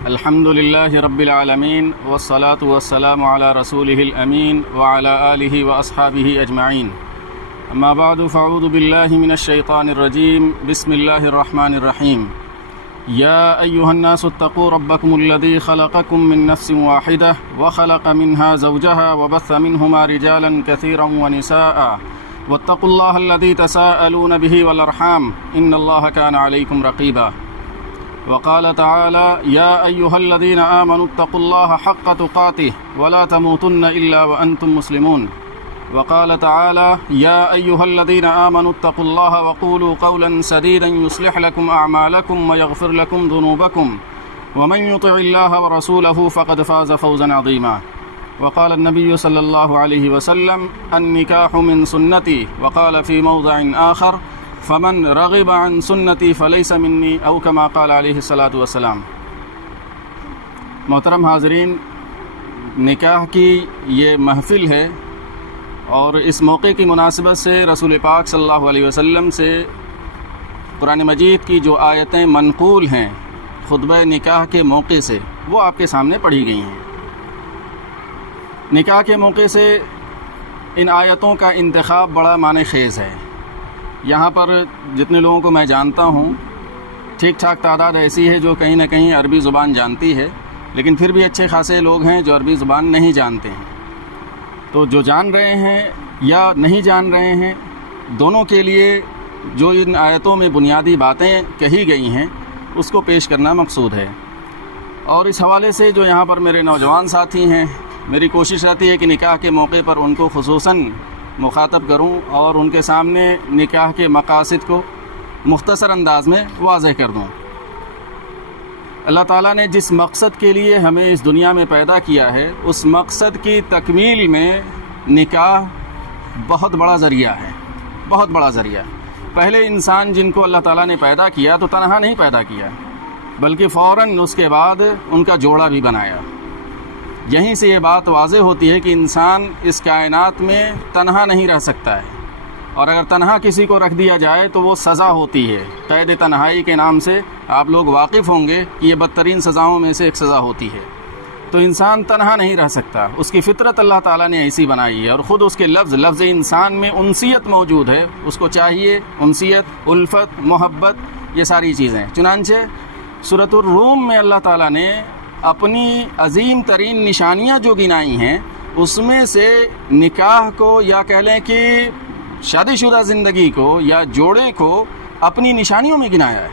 الحمد لله رب العالمين والصلاة والسلام على رسوله الأمين وعلى آله وأصحابه أجمعين. أما بعد فأعوذ بالله من الشيطان الرجيم. بسم الله الرحمن الرحيم. يا أيها الناس اتقوا ربكم الذي خلقكم من نفس واحدة وخلق منها زوجها وبث منهما رجالا كثيرا ونساء واتقوا الله الذي تساءلون به والأرحام إن الله كان عليكم رقيبا. وقال تعالى يا أيها الذين آمنوا اتقوا الله حق تقاته ولا تموتن إلا وأنتم مسلمون. وقال تعالى يا أيها الذين آمنوا اتقوا الله وقولوا قولا سديدا يصلح لكم أعمالكم ويغفر لكم ذنوبكم ومن يطع الله ورسوله فقد فاز فوزا عظيما. وقال النبي صلى الله عليه وسلم النكاح من سنتي. وقال في موضع آخر فمن رغب عن سنتی فلیس منی او کما قال علیہ الصلاۃ والسلام. محترم حاضرین، نکاح کی یہ محفل ہے اور اس موقع کی مناسبت سے رسول پاک صلی اللہ علیہ وسلم سے قرآن مجید کی جو آیتیں منقول ہیں خطبہ نکاح کے موقع سے وہ آپ کے سامنے پڑھی گئی ہیں. نکاح کے موقع سے ان آیتوں کا انتخاب بڑا معنی خیز ہے. یہاں پر جتنے لوگوں کو میں جانتا ہوں ٹھیک ٹھاک تعداد ایسی ہے جو کہیں نہ کہیں عربی زبان جانتی ہے، لیکن پھر بھی اچھے خاصے لوگ ہیں جو عربی زبان نہیں جانتے ہیں. تو جو جان رہے ہیں یا نہیں جان رہے ہیں، دونوں کے لیے جو ان آیتوں میں بنیادی باتیں کہی گئی ہیں اس کو پیش کرنا مقصود ہے. اور اس حوالے سے جو یہاں پر میرے نوجوان ساتھی ہیں، میری کوشش رہتی ہے کہ نکاح کے موقع پر ان کو خصوصاً مخاطب کروں اور ان کے سامنے نکاح کے مقاصد کو مختصر انداز میں واضح کر دوں. اللہ تعالیٰ نے جس مقصد کے لیے ہمیں اس دنیا میں پیدا کیا ہے اس مقصد کی تکمیل میں نکاح بہت بڑا ذریعہ ہے، بہت بڑا ذریعہ. پہلے انسان جن کو اللہ تعالیٰ نے پیدا کیا تو تنہا نہیں پیدا کیا، بلکہ فوراً اس کے بعد ان کا جوڑا بھی بنایا. یہیں سے یہ بات واضح ہوتی ہے کہ انسان اس کائنات میں تنہا نہیں رہ سکتا ہے، اور اگر تنہا کسی کو رکھ دیا جائے تو وہ سزا ہوتی ہے. قید تنہائی کے نام سے آپ لوگ واقف ہوں گے کہ یہ بدترین سزاؤں میں سے ایک سزا ہوتی ہے. تو انسان تنہا نہیں رہ سکتا، اس کی فطرت اللہ تعالیٰ نے ایسی بنائی ہے، اور خود اس کے لفظ انسان میں انسیت موجود ہے. اس کو چاہیے انسیت، الفت، محبت، یہ ساری چیزیں. چنانچہ سورۃ الروم میں اللہ تعالیٰ نے اپنی عظیم ترین نشانیاں جو گنائی ہیں اس میں سے نکاح کو، یا کہہ لیں کہ شادی شدہ زندگی کو یا جوڑے کو اپنی نشانیوں میں گنایا ہے،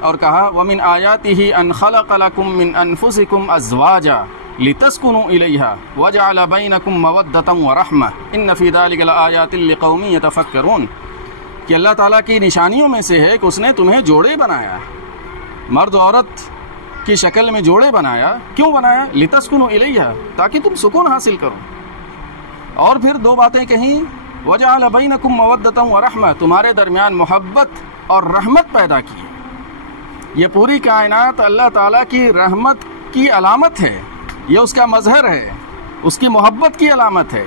اور کہا وَمِنْ آيَاتِهِ أَنْ خَلَقَ لَكُم مِّنْ أَنفُسِكُمْ أَزْوَاجًا لِتَسْكُنُوا إِلَيْهَا وَجَعَلَ بَيْنَكُم مَّوَدَّةً وَرَحْمَةً إِنَّ فِي ذَلِكَ لَآيَاتٍ لِقَوْمٍ يَتَفَكَّرُونَ. کہ اللہ تعالیٰ کی نشانیوں میں سے ہے کہ اس نے تمہیں جوڑے بنایا، مرد عورت کی شکل میں جوڑے بنایا. کیوں بنایا؟ لِتَسْكُنُوا إِلَيْهَا، تاکہ تم سکون حاصل کرو. اور پھر دو باتیں کہیں، وَجَعَلَ بَيْنَكُم مَّوَدَّةً وَرَحْمَةً، تمہارے درمیان محبت اور رحمت پیدا کی. یہ پوری کائنات اللہ تعالیٰ کی رحمت کی علامت ہے، یہ اس کا مظہر ہے، اس کی محبت کی علامت ہے.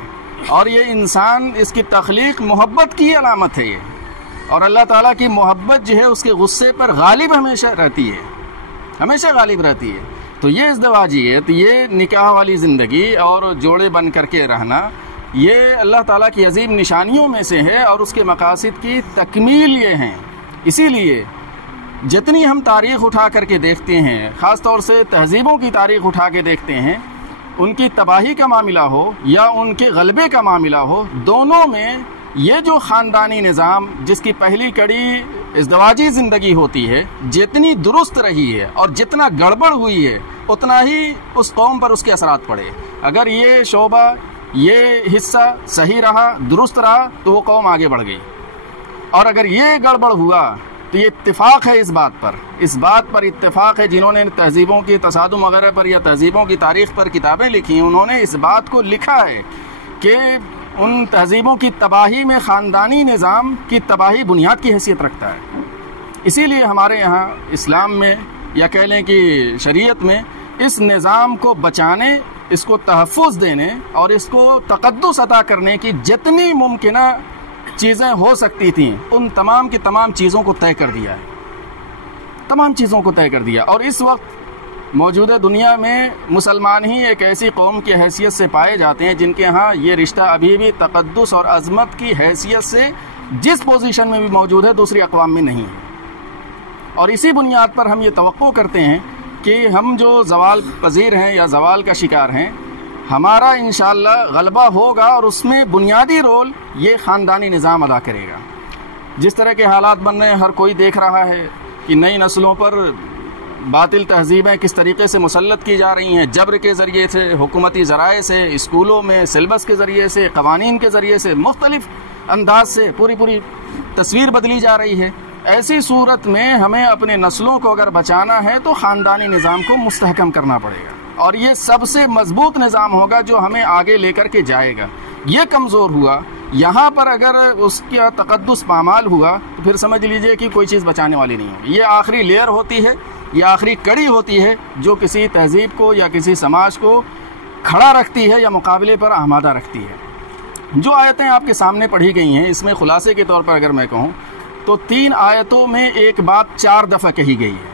اور یہ انسان، اس کی تخلیق محبت کی علامت ہے. اور اللہ تعالیٰ کی محبت جو ہے اس کے غصے پر غالب ہمیشہ رہتی ہے، ہمیشہ غالب رہتی ہے. تو یہ ازدواجیت، یہ نکاح والی زندگی اور جوڑے بن کر کے رہنا، یہ اللہ تعالیٰ کی عظیم نشانیوں میں سے ہے، اور اس کے مقاصد کی تکمیل یہ ہیں. اسی لیے جتنی ہم تاریخ اٹھا کر کے دیکھتے ہیں، خاص طور سے تہذیبوں کی تاریخ اٹھا کے دیکھتے ہیں، ان کی تباہی کا معاملہ ہو یا ان کے غلبے کا معاملہ ہو، دونوں میں یہ جو خاندانی نظام جس کی پہلی کڑی ازدواجی زندگی ہوتی ہے، جتنی درست رہی ہے اور جتنا گڑبڑ ہوئی ہے اتنا ہی اس قوم پر اس کے اثرات پڑے. اگر یہ شعبہ، یہ حصہ صحیح رہا، درست رہا، تو وہ قوم آگے بڑھ گئی. اور اگر یہ گڑبڑ ہوا تو یہ اتفاق ہے، اس بات پر اتفاق ہے. جنہوں نے تہذیبوں کی تصادم وغیرہ پر یا تہذیبوں کی تاریخ پر کتابیں لکھی ہیں، انہوں نے اس بات کو لکھا ہے کہ ان تہذیبوں کی تباہی میں خاندانی نظام کی تباہی بنیاد کی حیثیت رکھتا ہے. اسی لیے ہمارے یہاں اسلام میں یا کہہ لیں کہ شریعت میں اس نظام کو بچانے، اس کو تحفظ دینے اور اس کو تقدس عطا کرنے کی جتنی ممکنہ چیزیں ہو سکتی تھیں ان تمام کی تمام چیزوں کو طے کر دیا ہے، تمام چیزوں کو طے کر دیا. اور اس وقت موجودہ دنیا میں مسلمان ہی ایک ایسی قوم کی حیثیت سے پائے جاتے ہیں جن کے ہاں یہ رشتہ ابھی بھی تقدس اور عظمت کی حیثیت سے جس پوزیشن میں بھی موجود ہے دوسری اقوام میں نہیں ہے۔ اور اسی بنیاد پر ہم یہ توقع کرتے ہیں کہ ہم جو زوال پذیر ہیں یا زوال کا شکار ہیں، ہمارا انشاءاللہ غلبہ ہوگا اور اس میں بنیادی رول یہ خاندانی نظام ادا کرے گا۔ جس طرح کے حالات بن رہے ہیں، ہر کوئی دیکھ رہا ہے کہ نئی نسلوں پر باطل تہذیبیں کس طریقے سے مسلط کی جا رہی ہیں، جبر کے ذریعے سے، حکومتی ذرائع سے، اسکولوں میں سلیبس کے ذریعے سے، قوانین کے ذریعے سے، مختلف انداز سے پوری تصویر بدلی جا رہی ہے۔ ایسی صورت میں ہمیں اپنے نسلوں کو اگر بچانا ہے تو خاندانی نظام کو مستحکم کرنا پڑے گا، اور یہ سب سے مضبوط نظام ہوگا جو ہمیں آگے لے کر کے جائے گا۔ یہ کمزور ہوا، یہاں پر اگر اس کا تقدس پامال ہوا تو پھر سمجھ لیجئے کہ کوئی چیز بچانے والی نہیں ہوگی۔ یہ آخری لیئر ہوتی ہے، یہ آخری کڑی ہوتی ہے جو کسی تہذیب کو یا کسی سماج کو کھڑا رکھتی ہے یا مقابلے پر آمادہ رکھتی ہے۔ جو آیتیں آپ کے سامنے پڑھی گئی ہیں، اس میں خلاصے کے طور پر اگر میں کہوں تو 3 آیتوں میں ایک بات 4 دفعہ کہی گئی ہے۔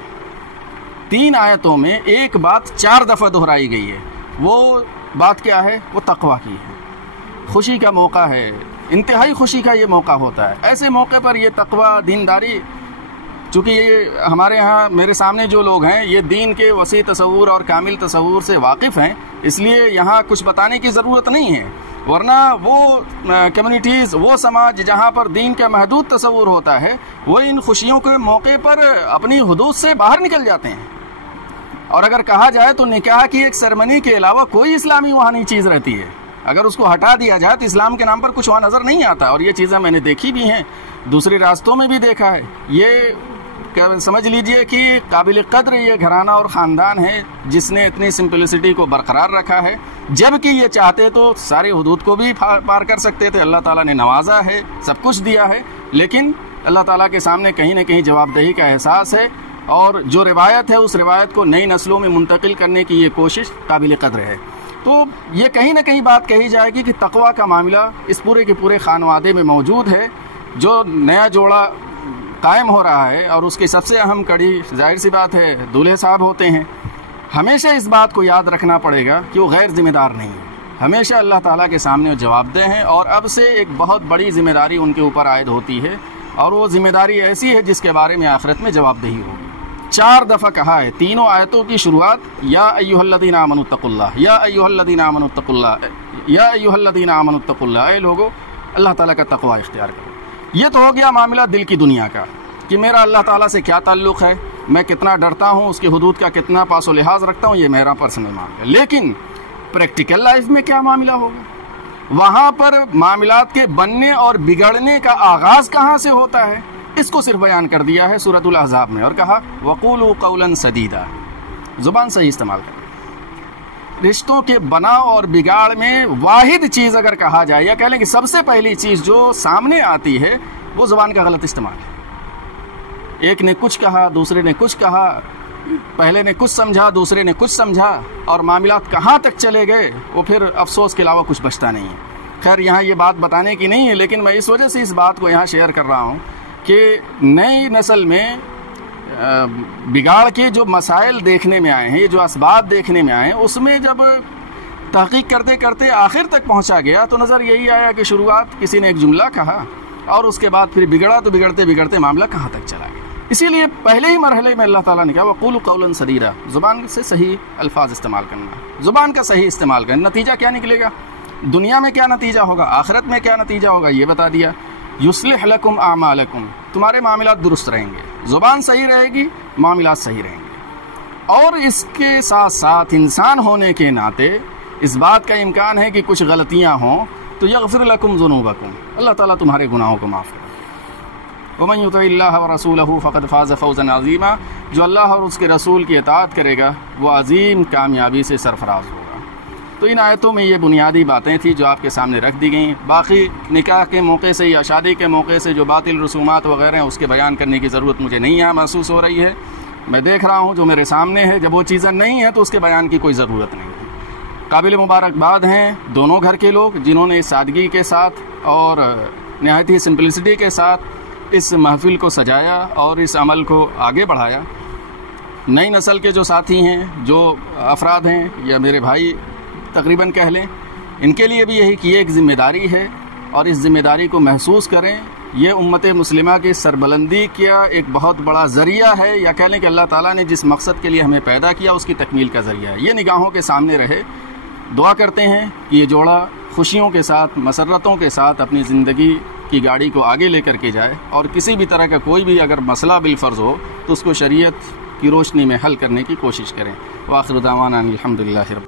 3 آیتوں میں ایک بات 4 دفعہ دہرائی گئی ہے۔ وہ بات کیا ہے؟ وہ تقویٰ کی ہے۔ خوشی کا موقع ہے، انتہائی خوشی کا یہ موقع ہوتا ہے۔ ایسے موقع پر یہ تقویٰ، دینداری، چونکہ یہ ہمارے ہاں میرے سامنے جو لوگ ہیں یہ دین کے وسیع تصور اور کامل تصور سے واقف ہیں، اس لیے یہاں کچھ بتانے کی ضرورت نہیں ہے، ورنہ وہ کمیونٹیز، وہ سماج جہاں پر دین کا محدود تصور ہوتا ہے، وہ ان خوشیوں کے موقع پر اپنی حدود سے باہر نکل جاتے ہیں۔ اور اگر کہا جائے تو نکاح کی ایک سرمنی کے علاوہ کوئی اسلامی وہاں نہیں چیز رہتی ہے۔ اگر اس کو ہٹا دیا جائے تو اسلام کے نام پر کچھ وہاں نظر نہیں آتا، اور یہ چیزیں میں نے دیکھی بھی ہیں، دوسرے راستوں میں بھی دیکھا ہے۔ یہ سمجھ لیجئے کہ قابل قدر یہ گھرانہ اور خاندان ہے جس نے اتنی سمپلسٹی کو برقرار رکھا ہے، جبکہ یہ چاہتے تو سارے حدود کو بھی پار کر سکتے تھے۔ اللہ تعالیٰ نے نوازا ہے، سب کچھ دیا ہے، لیکن اللہ تعالیٰ کے سامنے کہیں نہ کہیں جواب دہی کا احساس ہے، اور جو روایت ہے اس روایت کو نئی نسلوں میں منتقل کرنے کی یہ کوشش قابل قدر ہے۔ تو یہ کہیں نہ کہیں بات کہی جائے گی کہ تقویٰ کا معاملہ اس پورے کے پورے خانوادے میں موجود ہے۔ جو نیا جوڑا قائم ہو رہا ہے اور اس کی سب سے اہم کڑی ظاہر سی بات ہے دولہے صاحب ہوتے ہیں، ہمیشہ اس بات کو یاد رکھنا پڑے گا کہ وہ غیر ذمہ دار نہیں ہے، ہمیشہ اللہ تعالیٰ کے سامنے جواب دہ ہیں، اور اب سے ایک بہت بڑی ذمہ داری ان کے اوپر عائد ہوتی ہے، اور وہ ذمہ داری ایسی ہے جس کے بارے میں آخرت میں جواب دہی ہوگی۔ 4 دفعہ کہا ہے، تینوں آیتوں کی شروعات یا ایھا الذین آمنوا اتقوا اللہ، یا ایھا الذین آمنوا اتقوا اللہ، یا ایھا الذین آمنوا اتقوا اللہ، اے لوگو اللہ تعالیٰ کا تقوی اختیار کرو۔ یہ تو ہو گیا معاملہ دل کی دنیا کا کہ میرا اللہ تعالیٰ سے کیا تعلق ہے، میں کتنا ڈرتا ہوں، اس کی حدود کا کتنا پاس و لحاظ رکھتا ہوں، یہ میرا پرسنل معاملہ ہے۔ لیکن پریکٹیکل لائف میں کیا معاملہ ہوگا؟ وہاں پر معاملات کے بننے اور بگڑنے کا آغاز کہاں سے ہوتا ہے، اس کو صرف بیان کر دیا ہے سورۃ الاحزاب میں، اور کہا وَقُولُوا قَوْلًا سَدِيدًا، زبان صحیح استعمال کریں۔ رشتوں کے بناؤ اور بگاڑ میں واحد چیز اگر کہا جائے، یا کہہ لیں کہ سب سے پہلی چیز جو سامنے آتی ہے وہ زبان کا غلط استعمال ہے۔ ایک نے کچھ کہا، دوسرے نے کچھ کہا، پہلے نے کچھ سمجھا، دوسرے نے کچھ سمجھا، اور معاملات کہاں تک چلے گئے وہ پھر افسوس کے علاوہ کچھ بچتا نہیں ہے۔ خیر یہاں یہ بات بتانے کی نہیں ہے، لیکن میں اس وجہ سے اس بات کو یہاں شیئر کر رہا ہوں کہ نئی نسل میں بگاڑ کے جو مسائل دیکھنے میں آئے ہیں، یہ جو اسباب دیکھنے میں آئے ہیں، اس میں جب تحقیق کرتے کرتے آخر تک پہنچا گیا تو نظر یہی آیا کہ شروعات کسی نے ایک جملہ کہا، اور اس کے بعد پھر بگڑا تو بگڑتے بگڑتے معاملہ کہاں تک چلا گیا۔ اسی لیے پہلے ہی مرحلے میں اللہ تعالیٰ نے کہا وَقُولُوا قَوْلًا سَدِيدًا، زبان سے صحیح الفاظ استعمال کرنا، زبان کا صحیح استعمال کرنا۔ نتیجہ کیا نکلے گا، دنیا میں کیا نتیجہ ہوگا، آخرت میں کیا نتیجہ ہوگا، یہ بتا دیا۔ یصلح لکم اعمالکم، تمہارے معاملات درست رہیں گے، زبان صحیح رہے گی، معاملات صحیح رہیں گے۔ اور اس کے ساتھ ساتھ انسان ہونے کے ناطے اس بات کا امکان ہے کہ کچھ غلطیاں ہوں تو یغفر لکم ذنوبکم، اللہ تعالیٰ تمہارے گناہوں کو معاف کرے۔ ومن یطع اللہ ورسولہ فقد فاز فوزا عظیما، جو اللہ اور اس کے رسول کی اطاعت کرے گا وہ عظیم کامیابی سے سرفراز ہوگا۔ تو ان آیتوں میں یہ بنیادی باتیں تھیں جو آپ کے سامنے رکھ دی گئیں۔ باقی نکاح کے موقع سے یا شادی کے موقع سے جو باطل رسومات وغیرہ ہیں اس کے بیان کرنے کی ضرورت مجھے نہیں یہاں محسوس ہو رہی ہے۔ میں دیکھ رہا ہوں جو میرے سامنے ہے، جب وہ چیزیں نہیں ہیں تو اس کے بیان کی کوئی ضرورت نہیں ہے۔ قابل مبارکباد ہیں دونوں گھر کے لوگ جنہوں نے اس سادگی کے ساتھ اور نہایت ہی سمپلسٹی کے ساتھ اس محفل کو سجایا اور اس عمل کو آگے بڑھایا۔ نئی نسل کے جو ساتھی ہیں، جو افراد ہیں یا میرے بھائی تقریباً کہہ لیں، ان کے لیے بھی یہی کہ یہ ایک ذمہ داری ہے اور اس ذمہ داری کو محسوس کریں۔ یہ امت مسلمہ کی سربلندی کا ایک بہت بڑا ذریعہ ہے، یا کہہ لیں کہ اللہ تعالیٰ نے جس مقصد کے لیے ہمیں پیدا کیا اس کی تکمیل کا ذریعہ ہے۔ یہ نگاہوں کے سامنے رہے۔ دعا کرتے ہیں کہ یہ جوڑا خوشیوں کے ساتھ، مسرتوں کے ساتھ اپنی زندگی کی گاڑی کو آگے لے کر کے جائے، اور کسی بھی طرح کا کوئی بھی اگر مسئلہ بالفرض ہو تو اس کو شریعت کی روشنی میں حل کرنے کی کوشش کریں۔ وآخر دعوانا الحمدللہ رب